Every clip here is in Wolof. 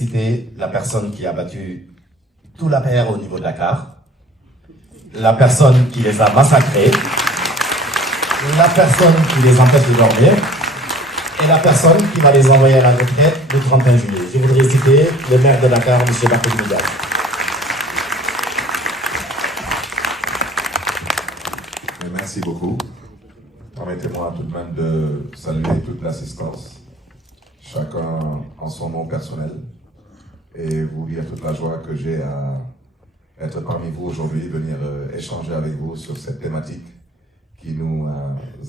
Citer la personne qui a battu tout l'APR au niveau de Dakar, la personne qui les a massacrés, la personne qui les empêche de dormir et la personne qui va les envoyer à la retraite le 31 juillet. Je voudrais citer le maire de Dakar, M. Barthélémy Dias. Merci beaucoup. Permettez-moi tout de même de saluer toute l'assistance, chacun en son nom personnel, et vous dire toute la joie que j'ai à être parmi vous aujourd'hui, venir échanger avec vous sur cette thématique qui nous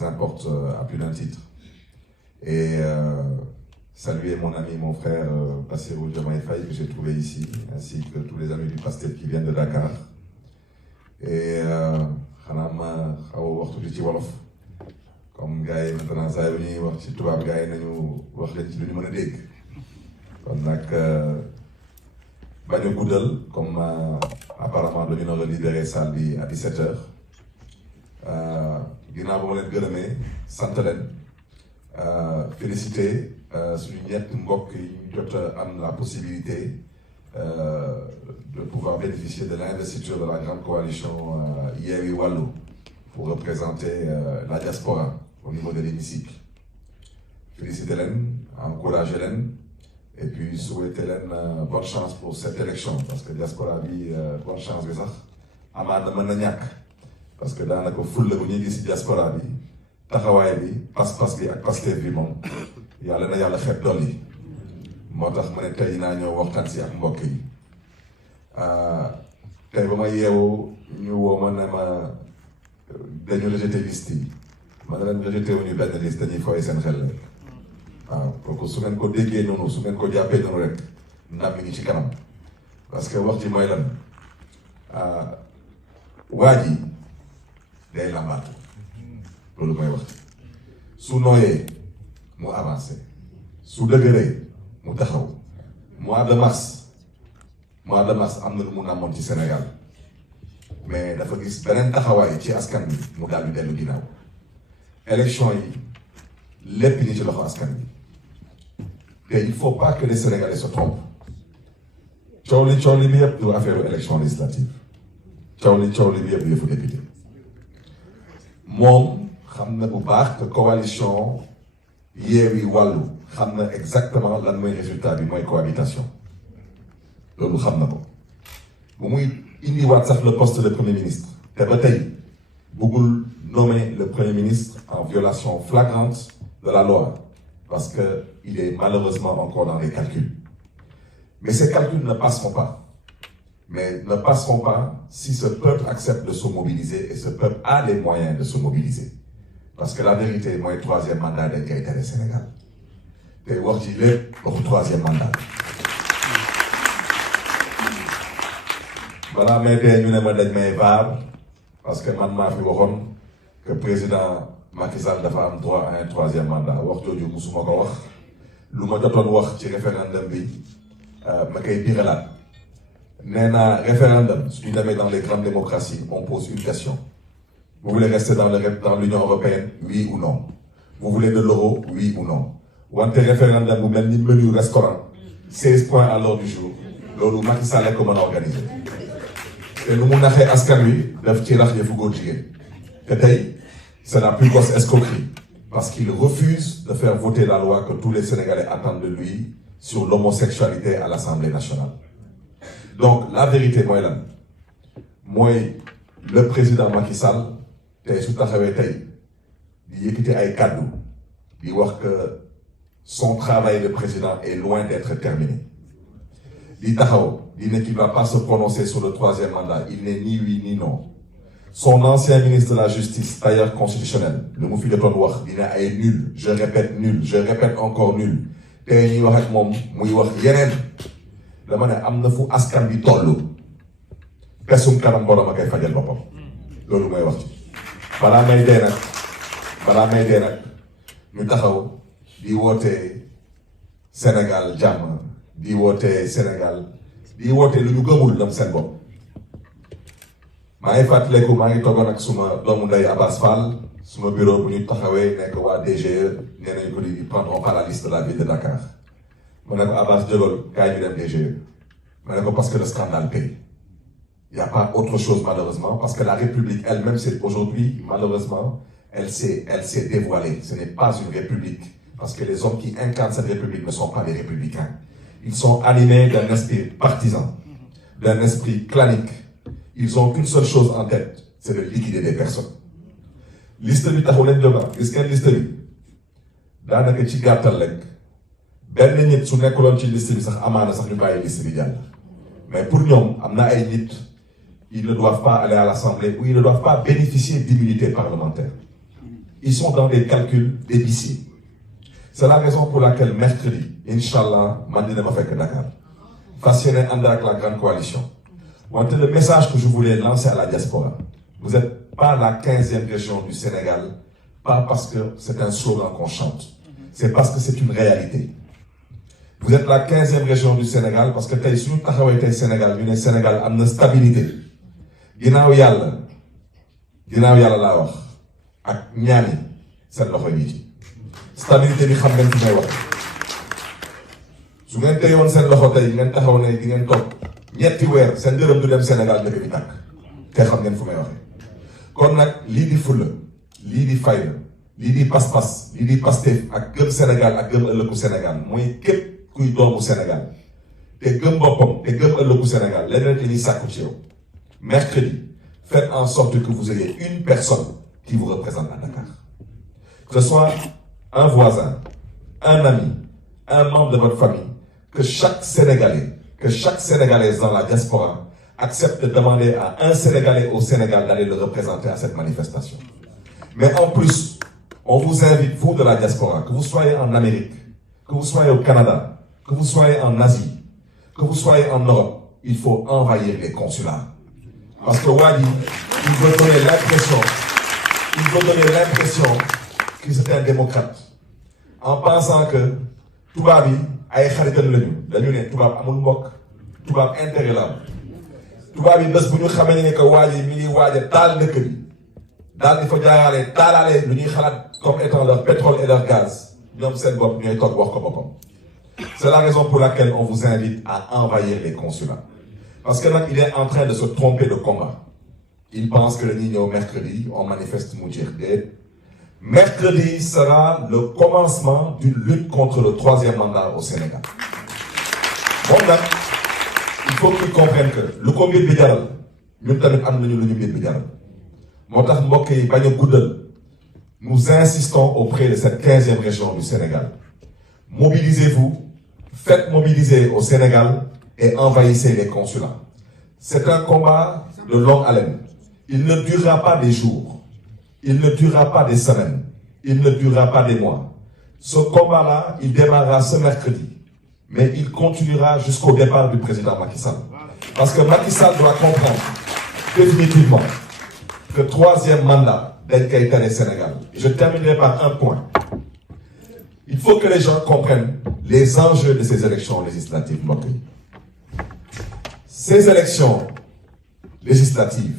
importe à plus d'un titre. Et saluer mon ami, mon frère Bassirou Diomaye Faye que j'ai trouvé ici, ainsi que tous les amis du Pastef qui viennent de Dakar. Et comme gars yi maintenant saa yu ñuy wax ci tubaab gars yi nañu wax leen ci lu ñu mën a dégg kon nag bañ a guddal comme apparemment dañu nar a libéré salle bi à 17h ginnaaw ba ma leen gërëmee sant leen félicité suñu ñett mbokk yi ñu jot a am la possibilité de pouvoir bénéficier de l'investiture de la grande coalition Yewwi Wallu pour représenter la diaspora au niveau de l'hémicycle. Féliciter leen, encourager leen, et puis souhaiter leen bonne chance pour cette élection, parce que diaspora bi bonne chance bi sax amaat na mën na ñàkk, parce que daanaka fulla bu ñuy gis ci diaspora bi taxawaay bi pas-pas bi ak Pastef bi moom yàlla na yàlla xeeb dolli moo tax ma ne tey naa ñëw waxtaan si ak mbokk yi tey ba ma yeewu ñu woo ma ne ma dañu rejeté liste yi ma ne leen rejeté wuñu benn liste dañuy fooy seen xel rek waaw kooku su ngeen ko déggee noonu su ngeen ko jàppee noonu rek ndam mi ngi ci kanam parce que wax ji mooy lan waa ji day lambaatu loolu mooy wax su nooyee mu avancé su dëgëree mu taxaw mois de mars am na lu mu namoon ci Sénégal mais dafa gis beneen taxawaay ci askan bi mu daal di dellu ginnaaw élection yi lépp ni ci loxo askan bi te il faut pas que les Sénégalais se trompent coow li bi yëpp du affaire élection législative coow li bi yëpp du yëfu député moom xam na bu baax que coalition Yewwi Wallu xam na exactement lan mooy résultat bi mooy cohabitation loolu xam na ko bu muy indiwaat sax le poste de premier ministre te ba tey bëggul nommer le premier ministre en violation flagrante de la loi parce que il est malheureusement encore dans les calculs mais ces calculs ne passeront pas si ce peuple accepte de se mobiliser et ce peuple a les moyens de se mobiliser parce que la vérité mooy troisième mandat dañ koy tere Sénégal te wax ci lépp waxu troisième mandat balaa may dee ñu ne ma dañ may vaar parce que man maa fi waxoon que président Macky Sall dafa am droit à un troisième mandat wax jooju musuma ko wax lu ma jotoon wax ci référendum bi ma koy biralaat nee naa référendum suñu demee dans les grandes démocraties on pose une question vous voulez rester dans l'Union européenne oui ou non vous voulez de l'euro oui ou non wante référendum bu mel ni menu restaurant 16 points à l'ordre du jour loolu Macky Sall ko mën a organiser te lu mu naxee askan wi daf ci rax yëfu góor jigéen te tey c'est la plus grosse escroquerie parce qu'il refuse de faire voter la loi que tous les Sénégalais attendent de lui sur l'homosexualité à l'Assemblée nationale donc la vérité mooy lan mooy le président Macky Sall tey su taxawee tey di yëkkati ay kàddu di wax que son travail de président est loin d'être terminé di taxaw di ne qu'il ne va pas se prononcer sur le troisième mandat il n'est ni oui ni non son ancien ministre de la justice tailleur constitutionnel lu mu fi jotoon wax dina ay nul je répète encore nul te ñuy wax ak moom muy wax yeneen dama ne am na fu askan bi tollu pesum kanam borom a koy fajal boppam loolu mooy wax ci balaa may dee nag ñu taxaw di woote Sénégal jàmm di woote Sénégal di woote lu ñu gëmul ñoom seen bopp maa ngi fàttaliku maa ngi toogoon ak suma doomu ndey Abbas Fall suma bureau bu ñu taxawee nekk waa DGE nee nañu ko di prendront pas la liste de la ville de Dakar On a Abbas Diallo, KMDM DGE. Parce que le scandale paye. Il n'y a pas autre chose malheureusement, parce que la République elle-même, c'est aujourd'hui, malheureusement, elle s'est dévoilée. Ce n'est pas une République. Parce que les hommes qui incarnent cette République ne sont pas des républicains. Ils sont animés d'un esprit partisan, d'un esprit clanique. Ils n'ont qu'une seule chose en tête, c'est de liquider des personnes. Liste bi taxu leen jóga gis ngeen liste bi daanaka ci gàttal rek benn nit su nekkuloon ci liste bi sax amaana sax ñu bàyyi liste bi jàll. Mais pour ñoom am na ay nit ils ne doivent pas aller à l'Assemblée ou ils ne doivent pas bénéficier d'immunité parlementaire. Ils sont dans des calculs d'épicier. C'est la raison pour laquelle mercredi, Inch'Allah, man dina ma fekk Dakar fas yéene ànd ak la grande coalition. Wante le message que je voulais lancer à la diaspora, vous n'êtes pas la 15e région du Sénégal, pas parce que c'est un slogan qu'on chante, c'est parce que c'est une réalité. Vous êtes la 15e région du Sénégal parce que tey suñu taxawee tey Sénégal ñu ne Sénégal am na stabilité. ginnaaw yàlla laa wax ak ñaani seen loxo yi ci stabilité bi xam ngeen fi may wax su ngeen teyoon seen loxo tey ngeen taxaw ne di ngeen toog ñetti weer seen dërëm du dem Sénégal dëkk bi tàkk te xam ngeen fu may waxee. kon nag lii di fulla lii di fayda lii di pas-pas lii di Pastef ak gëm Sénégal ak gëm ëllëgu Sénégal mooy képp kuy doomu Sénégal te gëm boppam te gëm ëllëgu Sénégal leneen te ñuy sàkku ci yow. Mercredi, faites en sorte que vous ayez une personne qui vous représente à Dakar. Que ce soit un voisin, un ami, un membre de votre famille, que chaque Sénégalais, que chaque Sénégalaise dans la diaspora accepte de demander à un Sénégalais au Sénégal d'aller le représenter à cette manifestation. Mais en plus, on vous invite, vous de la diaspora, que vous soyez en Amérique, que vous soyez au Canada, que vous soyez en Asie, que vous soyez en Europe, il faut envahir les consulats. Parce que Wadi, il veut donner l'impression qu'il est un démocrate. En pensant que tubaab yi ay xaritam lañu dañu ne tubaab amul mbokk tubaab intérêt la tubaab yi bés bu ñu xamee ne que Wadi mi ngi waaj a taal dëkk bi daal di fa jaaraale taalaale lu ñuy xalaat comme étant leur pétrole et leur gaz ñoom seen bopp ñooy toog wax ko boppam. C'est la raison pour laquelle on vous invite à envahir les consulats. Parce que là, il est en train de se tromper de combat. Il pense que le Nino mercredi, on manifeste Moudjirde. Mercredi sera le commencement d'une lutte contre le 3e mandat au Sénégal. Bon, là, il faut qu'ils comprennent que le combat de Bidjaral, nous nous insistons auprès de cette 15e région du Sénégal. Mobilisez-vous, faites mobiliser au Sénégal et envahissez les consulats. C'est un combat de longue haleine. Il ne durera pas des jours. Il ne durera pas des semaines. Il ne durera pas des mois. Ce combat-là, il démarrera ce mercredi. Mais il continuera jusqu'au départ du président Macky Sall. Parce que Macky Sall doit comprendre définitivement que 3e mandat d'El Sénégal. Je terminerai par un point. Il faut que les gens comprennent les enjeux de ces élections législatives. Ces élections législatives,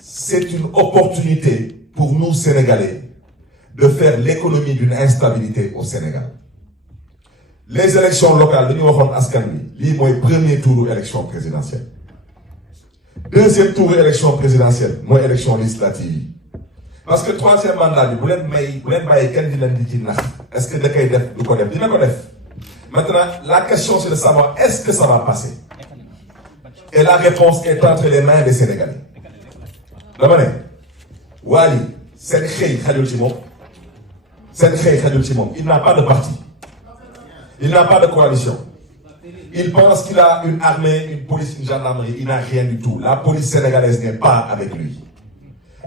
c'est une opportunité pour nous Sénégalais de faire l'économie d'une instabilité au Sénégal. Les élections locales, nous avons le premier tour de l'élection présidentielle. Deuxième tour de l'élection présidentielle, moi élection législative. Parce que 3e mandat, vous voulez est-ce que vous avez Maintenant, la question c'est de savoir est-ce que ça va passer? Et la réponse est entre les mains des Sénégalais. D'abord, Wali, il n'a pas de parti. Il n'a pas de coalition. Il pense qu'il a une armée, une police, une gendarmerie. Il n'a rien du tout. La police sénégalaise n'est pas avec lui.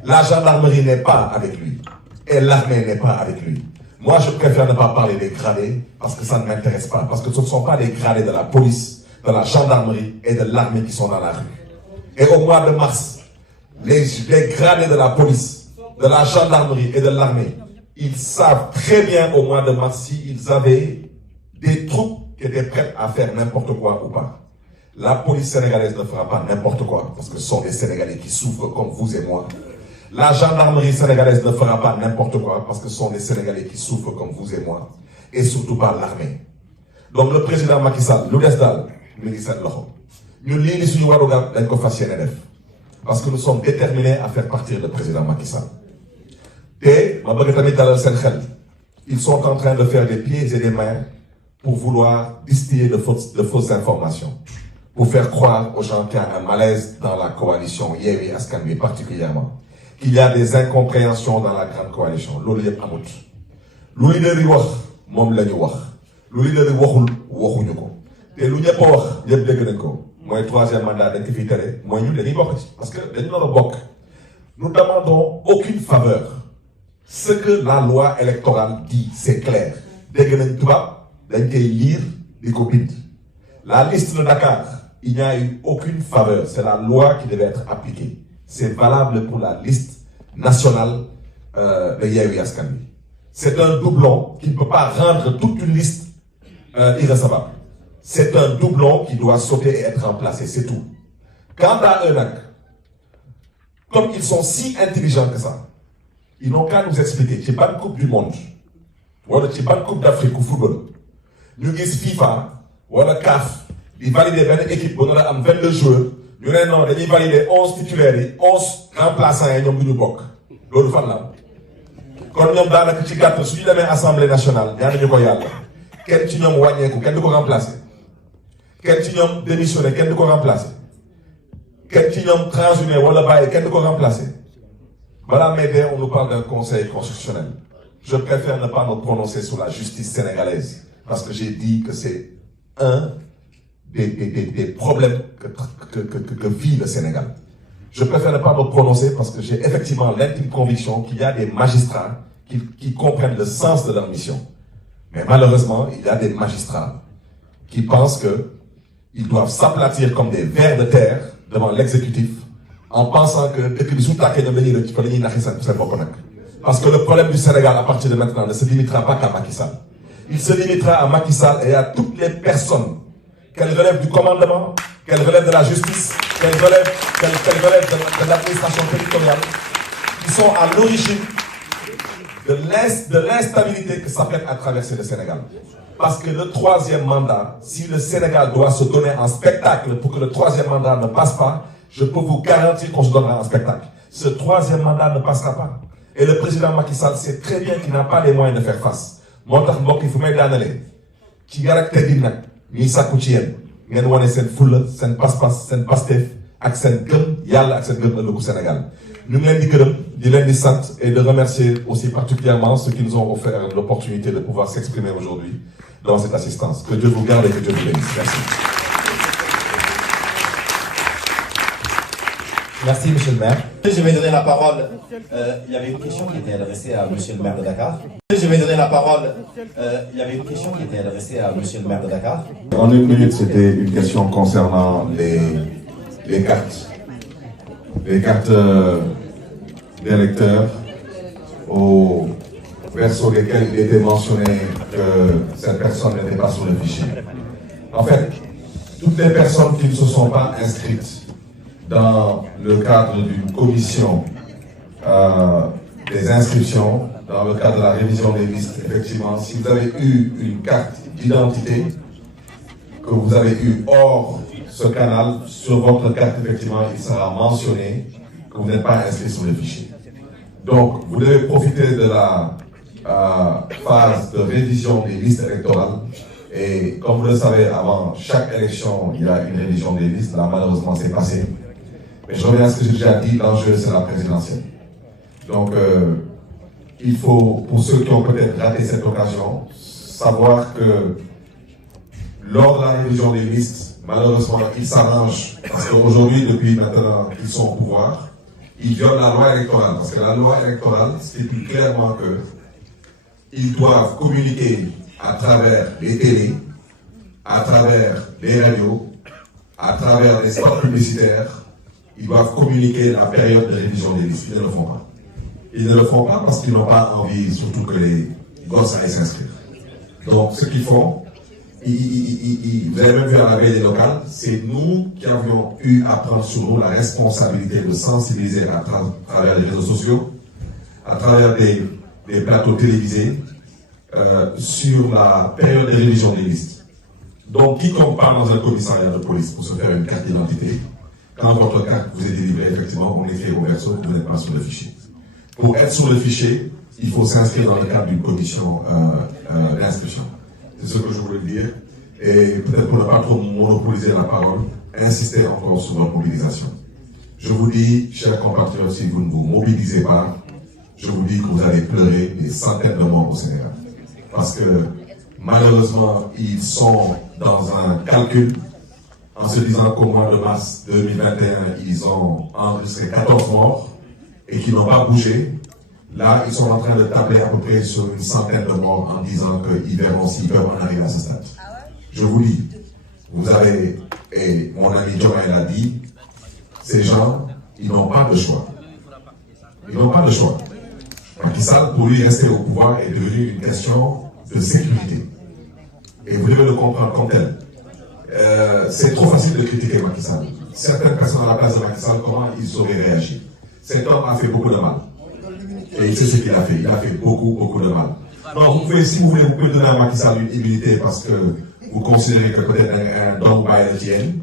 La gendarmerie n'est pas avec lui. Et l'armée n'est pas avec lui. Moi, je préfère ne pas parler des gradés parce que ça ne m'intéresse pas. Parce que ce ne sont pas les gradés de la police, de la gendarmerie et de l'armée qui sont dans la rue. Et au mois de mars, les gradés de la police, de la gendarmerie et de l'armée, ils savent très bien au mois de mars s'ils avaient des troupes qui étaient prêtes à faire n'importe quoi ou pas. La police sénégalaise ne fera pas n'importe quoi parce que ce sont des Sénégalais qui souffrent comme vous et moi. La gendarmerie sénégalaise ne fera pas n'importe quoi parce que ce sont des Sénégalais qui souffrent comme vous et moi. Et surtout pas l'armée. donc le président Macky Sall lu des daal mi ngi seen loxo ñun lii li suñu warugar dañ ko fas yéene def parce que nous sommes déterminés à faire partir le président Macky Sall te ma bëgg tamit dalal seen xel ils sont en train de faire des pieds et des mains pour vouloir distiller de fausses informations pour faire croire aux gens qu'il y a un malaise dans la coalition Yewwi Askan Wi particulièrement qu'il y a des incompréhensions dans la grande coalition loolu yëpp amut lu leader yi wax moom la ñu wax lu leader yi waxul waxuñu ko te lu ñëpp a wax ñëpp dégg nañ ko mooy troisième mandat dañ ko fiy tere mooy ñu dañuy bokk ci parce que dañu doon a bokk nous demandons aucune faveur ce que la loi électorale dit c'est clair dégg nañ tubaab dañ koy lire di ko bind la liste de Dakar il n'y a eu aucune faveur c'est la loi qui devait être appliquée c'est valable pour la liste nationale de Yewwi Askan Wi c'est un doublon qui ne peut pas rendre toute une liste irrecevable c'est un doublon qui doit sauter et être remplacé c'est tout quant à eux nag comme ils sont si intelligents que ça ils n'ont qu'à nous expliquer ci ban coupe du monde wala ci ban coupe d'Afrique au football ñu gis FIFA wala CAF di valider benn équipe bu nar a am 22 joueurs ñu ne non dañuy valider 11 titulaires yi 11 remplaçants yi ñoom du ñu bokk loolu fan la kon ñoom daanaka ci gàtt su ñu demee assemblée nationale ñaanuñu ko yàlla kenn ci ñoom wàññeeku kenn du ko remplacer kenn ci ñoom démissionné kenn du ko remplacer kenn ci ñoom transhumé wala bàyyi kenn du ko remplacer balaa may dee on nous parle d'un conseil constitutionnel je préfère ne pas me prononcer sur la justice sénégalaise parce que j'ai dit que c'est un des problèmes que vit le Sénégal. Je préfère ne pas me prononcer parce que j'ai effectivement l'intime conviction qu'il y a des magistrats qui comprennent le sens de leur mission. Mais malheureusement, il y a des magistrats qui pensent qu'ils doivent s'aplatir comme des vers de terre devant l'exécutif en pensant que dès que nous parce que le problème du Sénégal à partir de maintenant ne se limitera pas qu'à Macky Sall. Il se limitera à Macky Sall et à toutes les personnes qu'elle relève du commandement, qu'elle relève de la justice, qu'elle relève de l'administration territoriale, qui sont à l'origine de l'instabilité que s'apprête à traverser le Sénégal. Parce que le troisième mandat, si le Sénégal doit se donner en spectacle pour que le troisième mandat ne passe pas, je peux vous garantir qu'on se donnera en spectacle. Ce troisième mandat ne passera pas. Et le président Macky Sall sait très bien qu'il n'a pas les moyens de faire face. Moo tax mbokk yi fu may daanalee ci yar ak teggin nag ñuy sàkku ci yéen ngeen wane seen fulla seen pas-pas seen pasteef ak seen gëm yàlla ak seen gëm ëllëgu Sénégal ñu ngi leen di gërëm di leen di sant et de remercier aussi particulièrement ceux qui nous ont offert l'opportunité de pouvoir s'exprimer aujourd'hui dans cette assistance. Que Dieu vous garde et que Dieu vous bénisse. Merci. Merci, monsieur le maire. Je vais donner la parole. Il y avait une question qui était adressée à monsieur le maire de Dakar. Je vais donner la parole. Il y avait une question qui était adressée à monsieur le maire de Dakar. En une minute, c'était une question concernant les cartes. Les cartes d'électeurs au verso desquelles il était mentionné que cette personne n'était pas sur le fichier. En fait, toutes les personnes qui ne se sont pas inscrites dans le cadre d'une commission des inscriptions, dans le cadre de la révision des listes, effectivement, si vous avez eu une carte d'identité que vous avez eue hors ce canal, sur votre carte, effectivement, il sera mentionné que vous n'êtes pas inscrit sur le fichier. Donc, vous devez profiter de la phase de révision des listes électorales. Et comme vous le savez, avant chaque élection, il y a une révision des listes. Là, malheureusement, c'est passé. Mais je reviens à ce que j'ai déjà dit, l'enjeu, c'est la présidentielle. Donc, il faut, pour ceux qui ont peut-être raté cette occasion, savoir que lors de la révision des listes, malheureusement, ils s'arrangent. Parce qu'aujourd'hui, depuis maintenant qu'ils sont au pouvoir, ils violent la loi électorale. Parce que la loi électorale stipule clairement que ils doivent communiquer à travers les télés, à travers les radios, à travers les spots publicitaires. Ils doivent communiquer la période de révision des listes. Ils ne le font pas. Ils ne le font pas parce qu'ils n'ont pas envie, surtout que les gosses aillent s'inscrire. Donc, ce qu'ils font, vous avez même vu à la veille des locales, c'est nous qui avions eu à prendre sur nous la responsabilité de sensibiliser à travers les réseaux sociaux, à travers des plateaux télévisés, sur la période de révision des listes. Donc, quiconque part dans un commissariat de police pour se faire une carte d'identité, quand votre carte vous est délivrée, effectivement, on écrit au verso que vous n'êtes pas sur le fichier. Pour être sur le fichier, il faut s'inscrire dans le cadre d'une commission d'inscription. C'est ce que je voulais dire. Et peut-être pour ne pas trop monopoliser la parole, insister encore sur votre mobilisation. Je vous dis, chers compatriotes, si vous ne vous mobilisez pas, je vous dis que vous allez pleurer des centaines de morts au Sénégal. Parce que malheureusement, ils sont dans un calcul en se disant qu'au mois de mars 2021, ils ont enregistré 14 morts et qu'ils n'ont pas bougé. Là, ils sont en train de tabler à peu près sur une centaine de morts en disant qu'ils verront s'ils peuvent en arriver à ce stade. Je vous dis, vous avez, et mon ami Diomaye l'a dit, ces gens, ils n'ont pas de choix. Ils n'ont pas de choix. Macky Sall, pour lui rester au pouvoir, est devenu une question de sécurité. Et vous devez le comprendre comme tel. C'est trop facile de critiquer Macky Sall. Certaines personnes à la place de Macky Sall, comment ils auraient réagi? Cet homme a fait beaucoup de mal. Et c'est ce qu'il a fait. Il a fait beaucoup de mal. Donc, vous pouvez, si vous voulez, vous pouvez donner à Macky Sall une immunité parce que vous considérez que peut-être un don by the tienne.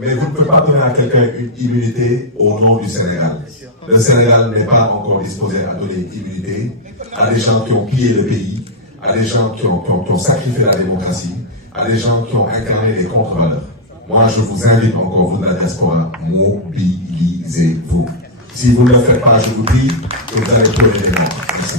Mais vous ne pouvez pas donner à quelqu'un une immunité au nom du Sénégal. Le Sénégal n'est pas encore disposé à donner une immunité à des gens qui ont pillé le pays, à des gens qui ont sacrifié la démocratie, à des gens qui ont incarné les contre-valeurs. Moi, je vous invite encore, vous de la diaspora, mobilisez-vous. Si vous ne le faites pas, je vous dis que vous allez pleurer des morts. Merci.